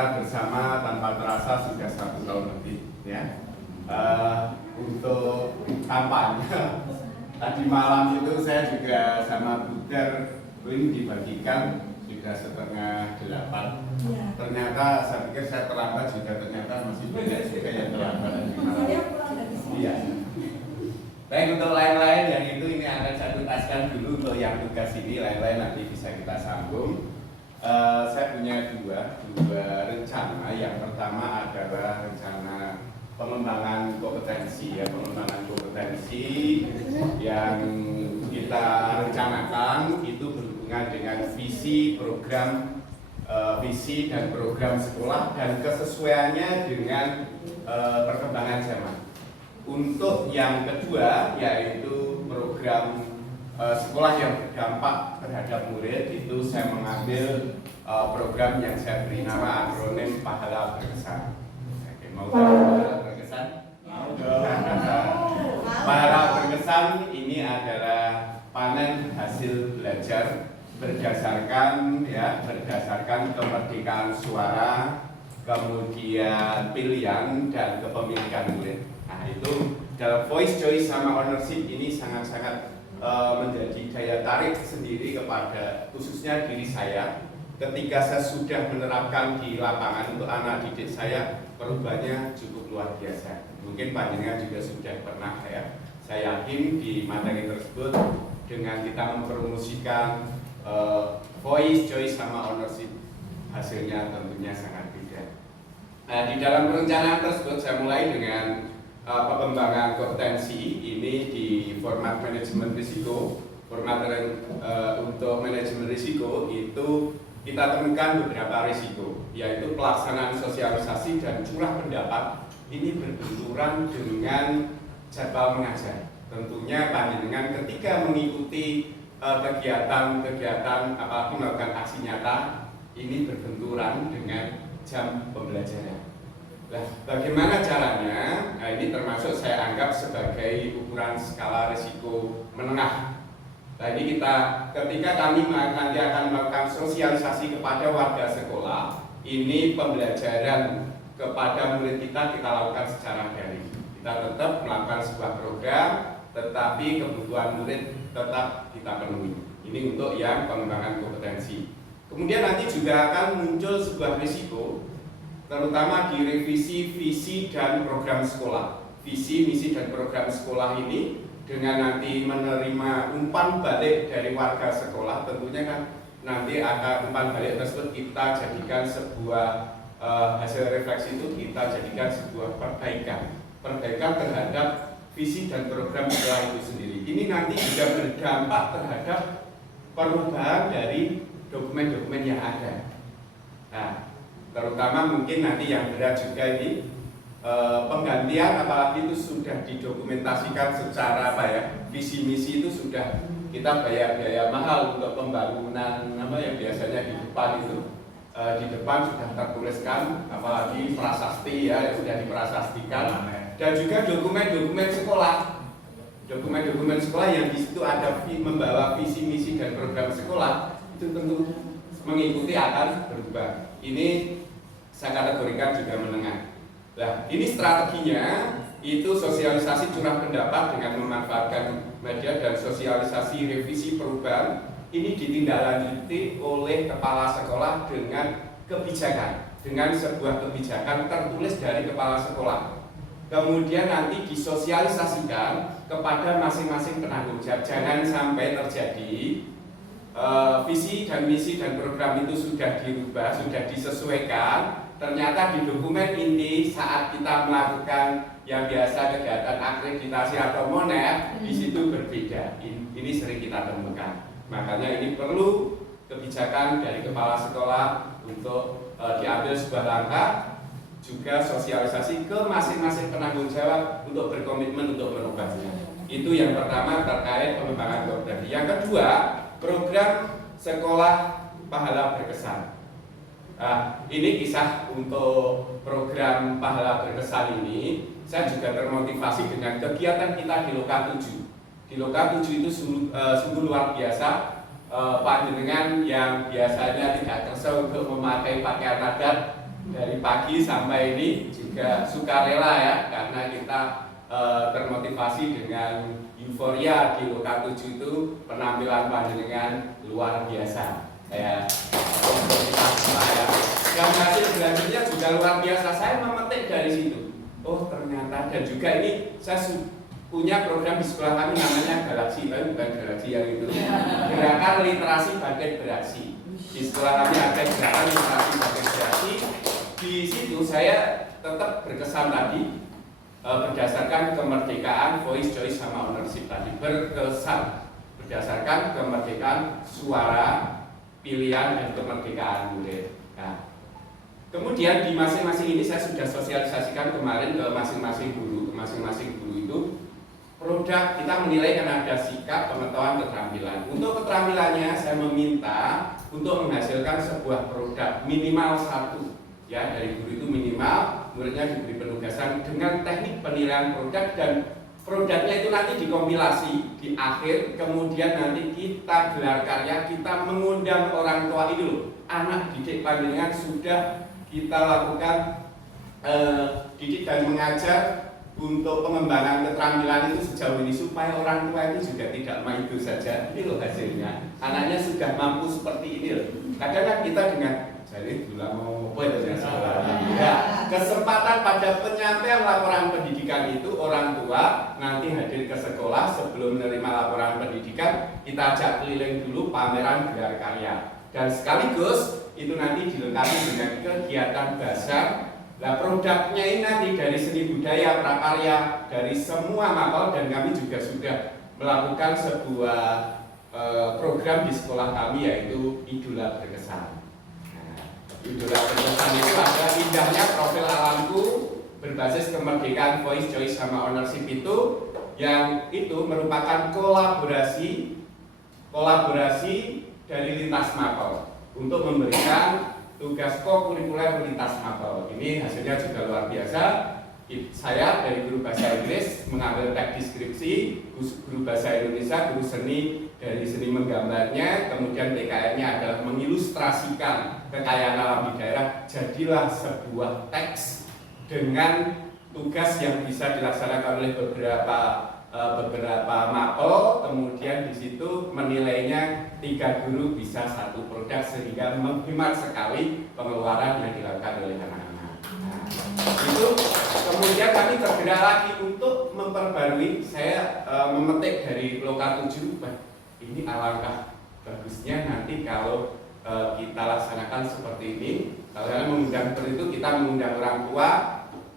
kita bersama tanpa terasa sudah 1 tahun lebih ya. Untuk kampanye tadi malam itu saya juga sama Buder link dibagikan sudah 7:30. Ternyata saya pikir saya terlambat juga, ternyata masih banyak juga yang terlambat di malam. Iya. Baik, untuk lain-lain yang itu ini akan saya tuntaskan dulu untuk yang tugas ini, lain-lain nanti bisa kita sambung. Saya punya dua rencana. Yang pertama adalah rencana pengembangan kompetensi ya, pengembangan kompetensi yang kita rencanakan itu berhubungan dengan visi dan program sekolah dan kesesuaiannya dengan perkembangan zaman. Untuk yang kedua yaitu program sekolah yang berdampak terhadap murid, itu saya mengambil program yang saya beri nama akronim Pahala Berkesan. Oke, mau tahu Pahala Berkesan? Mau dong. Pahala Berkesan ini adalah panen hasil belajar berdasarkan kemerdekaan suara, kemudian pilihan dan kepemilikan murid. Nah, itu dalam voice choice sama ownership ini sangat-sangat menjadi daya tarik sendiri kepada khususnya diri saya. Ketika saya sudah menerapkan di lapangan untuk anak didik saya, perubahannya cukup luar biasa. Mungkin panjenengan juga sudah pernah ya. Saya yakin di materi tersebut dengan kita mempromosikan voice choice sama ownership, hasilnya tentunya sangat beda. Nah, di dalam perencanaan tersebut saya mulai dengan pengembangan kompetensi ini di format manajemen risiko. Format untuk manajemen risiko itu kita temukan beberapa risiko, yaitu pelaksanaan sosialisasi dan curah pendapat ini berbenturan dengan jadwal mengajar. Tentunya panjenengan ketika mengikuti kegiatan apalagi melakukan aksi nyata ini berbenturan dengan jam pembelajaran. Nah, bagaimana caranya? Nah, ini termasuk saya anggap sebagai ukuran skala risiko menengah. Jadi ketika kami nanti akan melakukan sosialisasi kepada warga sekolah, ini pembelajaran kepada murid kita lakukan secara daring. Kita tetap melakukan sebuah program, tetapi kebutuhan murid tetap kita penuhi. Ini untuk yang pengembangan kompetensi. Kemudian nanti juga akan muncul sebuah risiko, terutama di revisi visi dan program sekolah. Visi, misi, dan program sekolah ini dengan nanti menerima umpan balik dari warga sekolah, tentunya kan nanti akan umpan balik tersebut kita jadikan sebuah hasil refleksi itu kita jadikan sebuah perbaikan terhadap visi dan program sekolah itu sendiri. Ini nanti juga berdampak terhadap perubahan dari dokumen-dokumen yang ada. Nah, terutama mungkin nanti yang berat juga ini penggantian, apalagi itu sudah didokumentasikan secara visi misi itu sudah kita bayar biaya mahal untuk pembangunan yang biasanya di depan itu di depan sudah tertuliskan, apalagi prasasti ya sudah diprasastikan, dan juga dokumen-dokumen sekolah yang di situ ada membawa visi misi dan program sekolah itu tentu mengikuti akan berubah. Ini saya kategorikan juga menengah. Nah, ini strateginya itu sosialisasi curah pendapat dengan memanfaatkan media dan sosialisasi revisi perubahan. Ini ditindaklanjuti oleh kepala sekolah dengan kebijakan, dengan sebuah kebijakan tertulis dari kepala sekolah. Kemudian nanti disosialisasikan kepada masing-masing penanggung jawab. Jangan sampai terjadi visi dan misi dan program itu sudah dirubah, sudah disesuaikan. Ternyata di dokumen inti saat kita melakukan yang biasa kegiatan akreditasi atau monet, di situ berbeda. Ini sering kita temukan. Makanya ini perlu kebijakan dari kepala sekolah untuk diambil sebuah langkah, juga sosialisasi ke masing-masing penanggung jawab untuk berkomitmen untuk merubahnya. Itu yang pertama terkait pengembangan kompetensi. Yang kedua, program sekolah pahala berkesan. Nah, ini kisah untuk program pahala berkesan ini. Saya juga termotivasi dengan kegiatan kita di Loka 7. Di Loka 7 itu sungguh luar biasa. Panjenengan yang biasanya tidak kesel untuk memakai pakaian adat dari pagi sampai ini juga sukarela ya, karena kita termotivasi dengan euforia di Loka 7 itu penampilan panjenengan luar biasa. Ya, ya. Dan hasil belajarnya juga luar biasa. Saya memetik dari situ. Oh ternyata, dan juga ini saya punya program di sekolah kami namanya Galaksi, tapi bukan Galaksi yang itu. Gerakan Literasi Bagian Beraksi. Di sekolah kami ada gerakan Literasi Bagian Beraksi. Di situ saya tetap berkesan tadi berdasarkan kemerdekaan, voice, choice, sama ownership tadi. Berkesan berdasarkan kemerdekaan suara, pilihan, dan kemerdekaan murid. Nah, kemudian di masing-masing ini saya sudah sosialisasikan kemarin ke masing-masing guru. Masing-masing guru itu produk kita menilai karena ada sikap, pengetahuan, keterampilan. Untuk keterampilannya saya meminta untuk menghasilkan sebuah produk minimal 1. Ya, dari guru itu minimal muridnya diberi penugasan dengan teknik penilaian produk, dan produknya itu nanti dikompilasi di akhir, kemudian nanti kita gelar karya, kita mengundang orang tua itu loh, anak didik panjenengan sudah kita lakukan didik dan mengajar untuk pengembangan keterampilan itu sejauh ini, supaya orang tua itu juga tidak main itu saja. Ini loh hasilnya, anaknya sudah mampu seperti ini loh. Kadang kan kita dengan jadi gula mau apa itu ya, kesempatan pada penyampaian laporan pendidikan itu orang tua nanti hadir ke sekolah sebelum menerima laporan pendidikan, kita ajak keliling dulu pameran gelar karya, dan sekaligus itu nanti dilengkapi dengan kegiatan dasar. Nah, produknya ini nanti dari seni budaya, prakarya, dari semua mapel, dan kami juga sudah melakukan sebuah program di sekolah kami yaitu Idola Berkesan. Idola Berkesan itu ada indahnya profil alamku berbasis kemerdekaan, voice, choice, sama ownership itu, yang itu merupakan kolaborasi dari lintas mapel untuk memberikan tugas co-kurikuler lintas mapel. Ini hasilnya juga luar biasa. Saya dari guru bahasa Inggris mengambil teks deskripsi, guru bahasa Indonesia, guru seni dari seni menggambarnya, kemudian PKN-nya adalah mengilustrasikan kekayaan alam di daerah. Jadilah sebuah teks dengan tugas yang bisa dilaksanakan oleh beberapa mapel, kemudian di situ menilainya 3 guru bisa 1 produk, sehingga menghemat sekali pengeluaran yang dilakukan oleh anak-anak. Nah, itu kemudian kami tergerak lagi untuk memperbarui. Saya memetik dari Loka 7, ini alangkah bagusnya nanti kalau kita laksanakan seperti ini. Kalau mengundang itu, kita mengundang orang tua.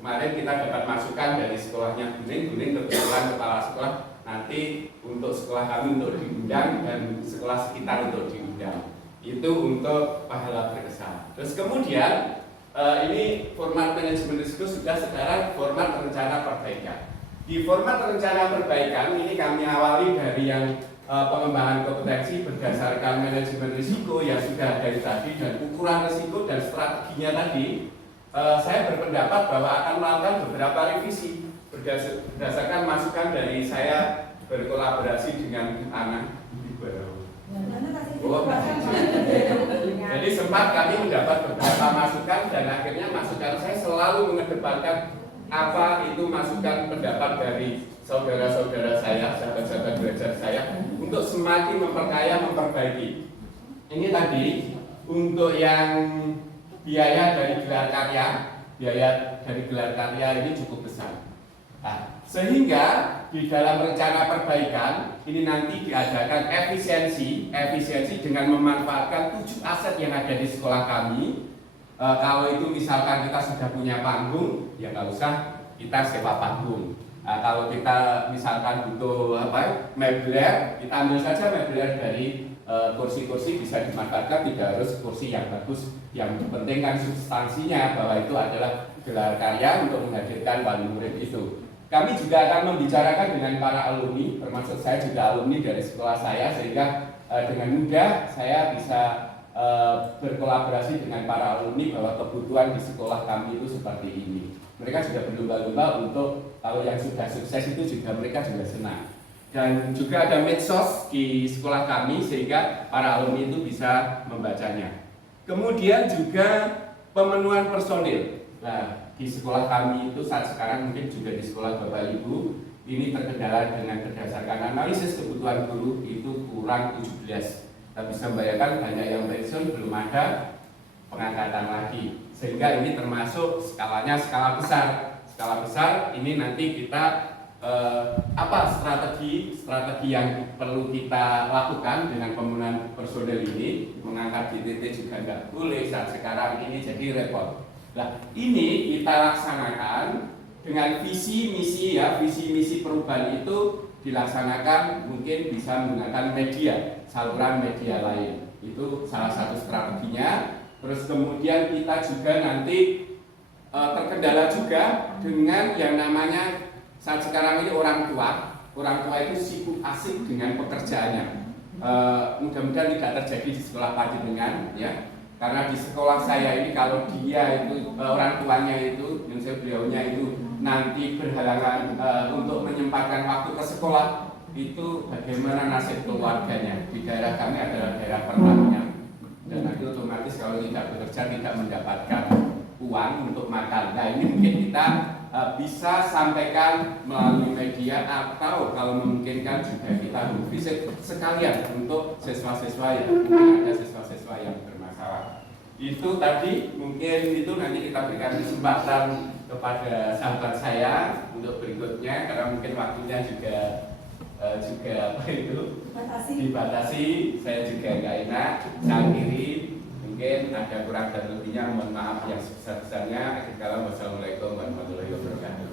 Kemarin kita dapat masukan dari sekolahnya Guning kebetulan kepala sekolah, nanti untuk sekolah kami untuk diundang dan sekolah sekitar untuk diundang. Itu untuk pahala berkesan. Terus kemudian ini format manajemen risiko sudah, sekarang format rencana perbaikan. Di format rencana perbaikan ini kami awali dari yang pengembangan kompetensi berdasarkan manajemen risiko yang sudah dari tadi, dan ukuran risiko dan strateginya tadi. Saya berpendapat bahwa akan melakukan beberapa revisi berdasarkan masukan dari saya berkolaborasi dengan anak. Jadi sempat kami mendapat beberapa masukan, dan akhirnya masukan saya selalu mengedepankan apa itu masukan pendapat dari saudara-saudara saya, sahabat-sahabat belajar saya, untuk semakin memperkaya, memperbaiki. Ini tadi untuk yang biaya dari gelar karya ini cukup besar. Nah, sehingga di dalam rencana perbaikan ini nanti diadakan efisiensi dengan memanfaatkan 7 aset yang ada di sekolah kami. Kalau itu misalkan kita sudah punya panggung, ya nggak usah kita sewa panggung. Kalau kita misalkan butuh meubiler, kita ambil saja meubiler dari kursi-kursi, bisa dimanfaatkan, tidak harus kursi yang bagus. Yang penting kan substansinya, bahwa itu adalah gelar karya untuk menghadirkan wali murid itu. Kami juga akan membicarakan dengan para alumni, termasuk saya juga alumni dari sekolah saya, sehingga dengan mudah saya bisa berkolaborasi dengan para alumni bahwa kebutuhan di sekolah kami itu seperti ini. Mereka juga berlomba-lomba untuk, kalau yang sudah sukses itu juga mereka juga senang. Dan juga ada medsos di sekolah kami sehingga para alumni itu bisa membacanya. Kemudian juga pemenuhan personil. Nah, di sekolah kami itu saat sekarang mungkin juga di sekolah Bapak Ibu ini terkendala dengan berdasarkan analisis kebutuhan guru itu kurang 17. Tapi bisa bayangkan banyak yang pensiun, belum ada pengangkatan lagi. Sehingga ini termasuk skalanya skala besar. Skala besar ini nanti kita apa strategi yang perlu kita lakukan dengan pemenuhan personel ini. Mengangkat DTT juga nggak boleh saat sekarang ini jadi repot. Nah, ini kita laksanakan dengan visi misi ya, visi misi perubahan itu dilaksanakan mungkin bisa menggunakan media, saluran media lain. Itu salah satu strateginya. Terus kemudian kita juga nanti terkendala juga dengan yang namanya saat sekarang ini orang tua. Orang tua itu sibuk asik dengan pekerjaannya. Mudah-mudahan tidak terjadi di sekolah panjenengan ya. Karena di sekolah saya ini kalau dia itu orang tuanya itu, yang saya beliaunya itu nanti berhalangan untuk menyempatkan waktu ke sekolah, itu bagaimana nasib keluarganya. Di daerah kami adalah daerah pertanian dan nanti otomatis kalau tidak bekerja tidak mendapatkan uang untuk makan. Nah ini mungkin kita bisa sampaikan melalui media atau kalau memungkinkan juga kita visit sekalian untuk siswa-siswa yang mungkin ada siswa-siswa yang bermasalah. Itu tadi mungkin itu nanti kita berikan kesempatan kepada sahabat saya untuk berikutnya karena mungkin waktunya juga apa itu dibatasi. Saya juga nggak enak saya kiri mungkin ada kurang dan lebihnya mohon maaf yang sebesar-besarnya. Wassalamualaikum warahmatullahi wabarakatuh.